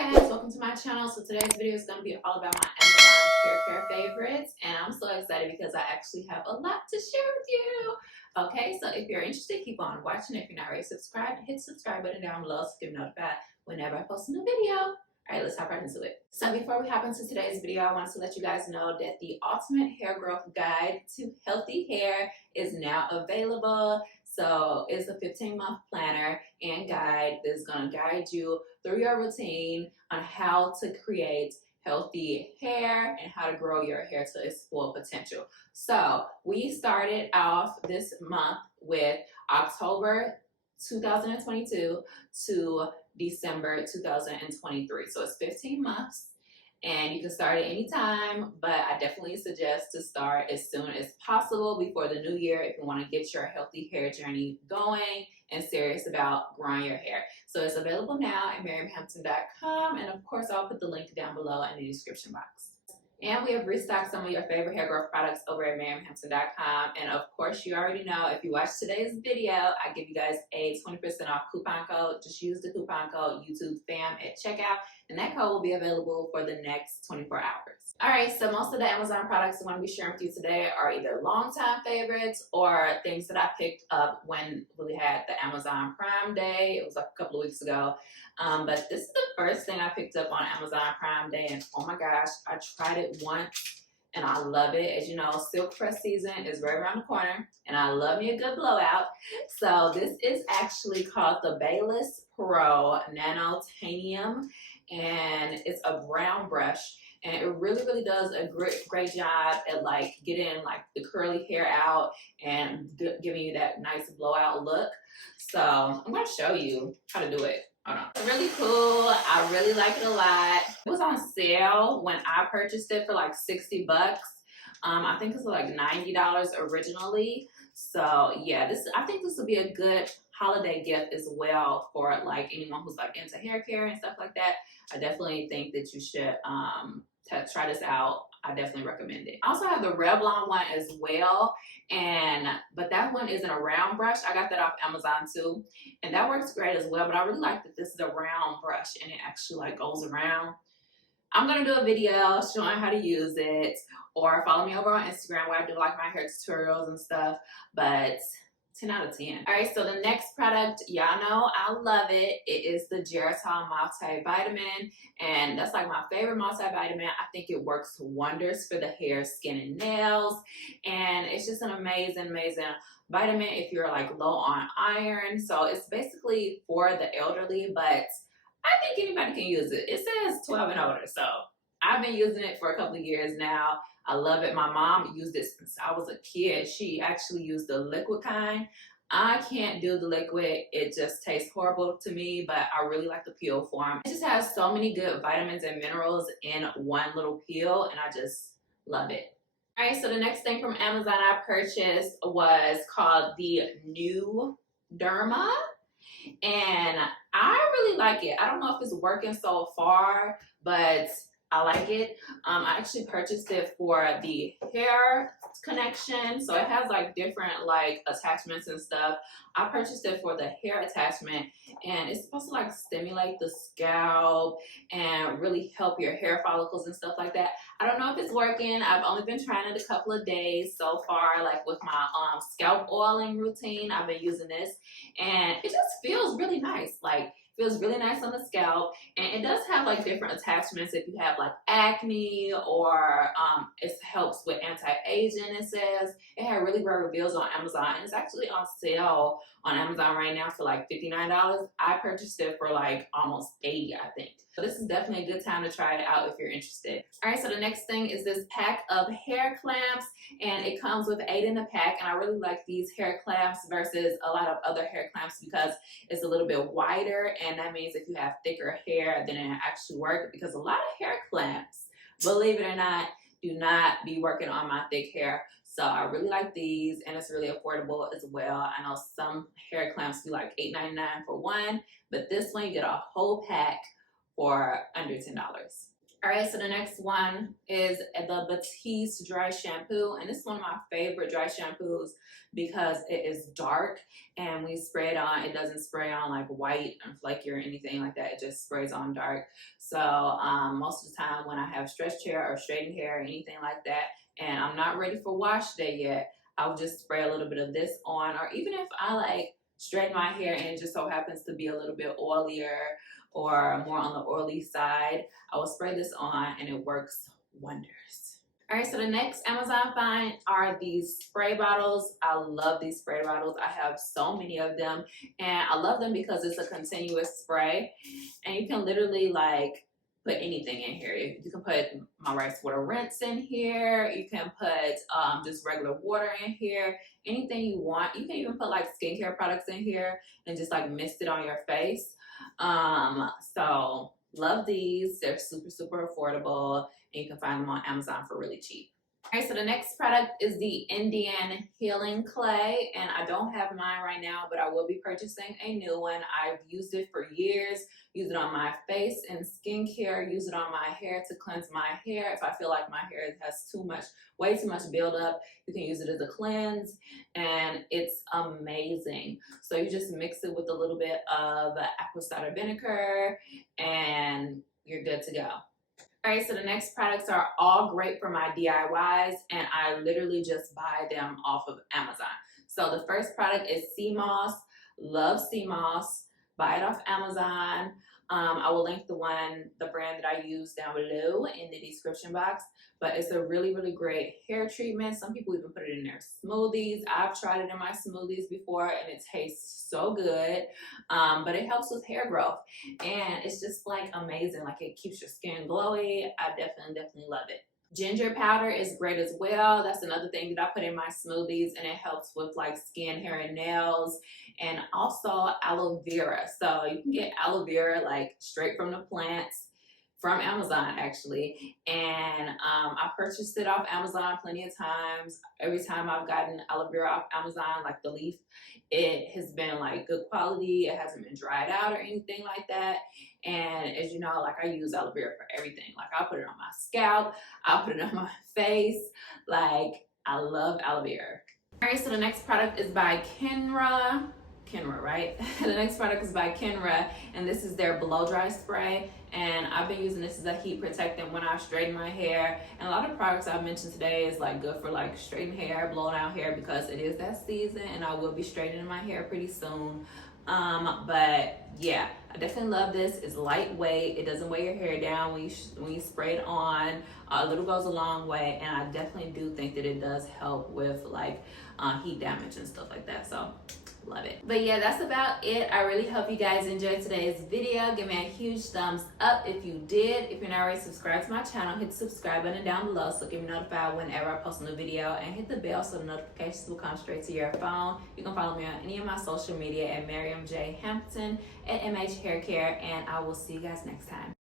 Hey guys, welcome to my channel. So today's video is going to be all about my Amazon hair care favorites, and I'm so excited because I actually have a lot to share with you. Okay, so if you're interested, keep on watching. If you're not already subscribed, hit the subscribe button down below so you get notified whenever I post a new video. All right, let's hop right into it. So before we hop into today's video, I wanted to let you guys know that the Ultimate Hair Growth Guide to Healthy Hair is now available. So it's a 15-month planner and guide that's going to guide you through your routine on how to create healthy hair and how to grow your hair to its full potential. So we started off this month with October 2022 to December 2023. So it's 15 months. And you can start at any time, but I definitely suggest to start as soon as possible before the new year if you want to get your healthy hair journey going and serious about growing your hair. So it's available now at miriamhampton.com, and of course I'll put the link down below in the description box. And we have restocked some of your favorite hair growth products over at miriamhampton.com. And of course, you already know, if you watch today's video, I give you guys a 20% off coupon code. Just use the coupon code YouTubeFam at checkout, and that code will be available for the next 24 hours. All right, so most of the Amazon products I'm going to be sharing with you today are either long-time favorites or things that I picked up when we had the Amazon Prime Day. It was like a couple of weeks ago. But this is the first thing I picked up on Amazon Prime Day, and oh my gosh, I tried it once and I love it. As you know, silk press season is right around the corner, and I love me a good blowout. So this is actually called the Bayless Pro Nanotanium, and it's a brown brush, and it really does a great job at like getting like the curly hair out and giving you that nice blowout look. So I'm going to show you how to do it. It's really cool. I really like it a lot. It was on sale when I purchased it for like 60 bucks. I think it's like $90 originally. So yeah, I think this would be a good holiday gift as well for like anyone who's like into hair care and stuff like that. I definitely think that you should try this out. I definitely recommend it. I also have the Revlon one as well, but that one isn't a round brush. I got that off Amazon too, and that works great as well. But I really like that this is a round brush and it actually like goes around. I'm gonna do a video showing how to use it, or follow me over on Instagram where I do like my hair tutorials and stuff. But 10 out of 10. All right, so the next product, y'all know I love it. It is the Geritol Mate vitamin, and that's like my favorite multivitamin. I think it works wonders for the hair, skin, and nails, and it's just an amazing vitamin if you're like low on iron. So it's basically for the elderly, but I think anybody can use it. It says 12 and older, so I've been using it for a couple of years now. I love it. My mom used it since I was a kid. She actually used the liquid kind. I can't do the liquid. It just tastes horrible to me, but I really like the peel form. It just has so many good vitamins and minerals in one little peel, and I just love it. All right, so the next thing from Amazon I purchased was called the new Derma, and I really like it. I don't know if it's working so far, but I like it. I actually purchased it for the hair connection, so it has like different like attachments and stuff. I purchased it for the hair attachment, and it's supposed to like stimulate the scalp and really help your hair follicles and stuff like that. I don't know if it's working. I've only been trying it a couple of days so far, like with my scalp oiling routine. I've been using this, and it just feels really nice. Like, feels really nice on the scalp, and it does have like different attachments if you have like acne, or it helps with anti-aging. It says it had really great reviews on Amazon, and it's actually on sale on Amazon right now for like $59. I purchased it for like almost $80, I think. So this is definitely a good time to try it out if you're interested. All right, so the next thing is this pack of hair clamps, and it comes with 8 in the pack, and I really like these hair clamps versus a lot of other hair clamps because it's a little bit wider, and that means if you have thicker hair, then it actually works, because a lot of hair clamps, believe it or not, do not be working on my thick hair. So I really like these, and it's really affordable as well. I know some hair clamps do like $8.99 for one, but this one you get a whole pack for under $10. All right, so the next one is the Batiste Dry Shampoo, and this is one of my favorite dry shampoos because it is dark, and when you spray it on, it doesn't spray on like white and flaky or anything like that. It just sprays on dark. So most of the time when I have stretched hair or straightened hair or anything like that, and I'm not ready for wash day yet, I'll just spray a little bit of this on, or even if I like straighten my hair and it just so happens to be a little bit oilier or more on the oily side, I will spray this on and it works wonders. All right, so the next Amazon find are these spray bottles. I love these spray bottles. I have so many of them, and I love them because it's a continuous spray, and you can literally like put anything in here. You can put my rice water rinse in here. You can put just regular water in here. Anything you want. You can even put like skincare products in here and just like mist it on your face. So love these. They're super affordable, and you can find them on Amazon for really cheap. All right, so the next product is the Indian Healing Clay, and I don't have mine right now, but I will be purchasing a new one. I've used it for years, use it on my face and skincare, use it on my hair to cleanse my hair. If I feel like my hair has way too much buildup, you can use it as a cleanse, and it's amazing. So you just mix it with a little bit of apple cider vinegar, and you're good to go. All right, so the next products are all great for my DIYs, and I literally just buy them off of Amazon. So the first product is CMOS. Love CMOS. Buy it off Amazon. I will link the brand that I use down below in the description box. But it's a really great hair treatment. Some people even put it in their smoothies. I've tried it in my smoothies before, and it tastes so good. But it helps with hair growth, and it's just like amazing. Like, it keeps your skin glowy. I definitely love it. Ginger powder is great as well. That's another thing that I put in my smoothies, and it helps with like skin, hair, and nails. And also aloe vera. So you can get aloe vera like straight from the plants from Amazon, actually. And I purchased it off Amazon plenty of times. Every time I've gotten aloe vera off Amazon, like the leaf, it has been like good quality. It hasn't been dried out or anything like that. And as you know, like, I use aloe vera for everything. Like, I'll put it on my scalp, I'll put it on my face. Like, I love aloe vera. All right, so the next product is by Kenra, right? The next product is by Kenra, and this is their blow dry spray. And I've been using this as a heat protectant when I straighten my hair. And a lot of products I've mentioned today is like good for like straightened hair, blown out hair, because it is that season, and I will be straightening my hair pretty soon. But yeah, I definitely love this. It's lightweight. It doesn't weigh your hair down when you spray it on. A little goes a long way, and I definitely do think that it does help with like heat damage and stuff like that. So love it. But yeah, that's about it. I really hope you guys enjoyed today's video. Give me a huge thumbs up if you did. If you're not already subscribed to my channel, hit the subscribe button down below so get me notified whenever I post a new video, and hit the bell so the notifications will come straight to your phone. You can follow me on any of my social media at Miriam J. Hampton at MH Hair Care, and I will see you guys next time.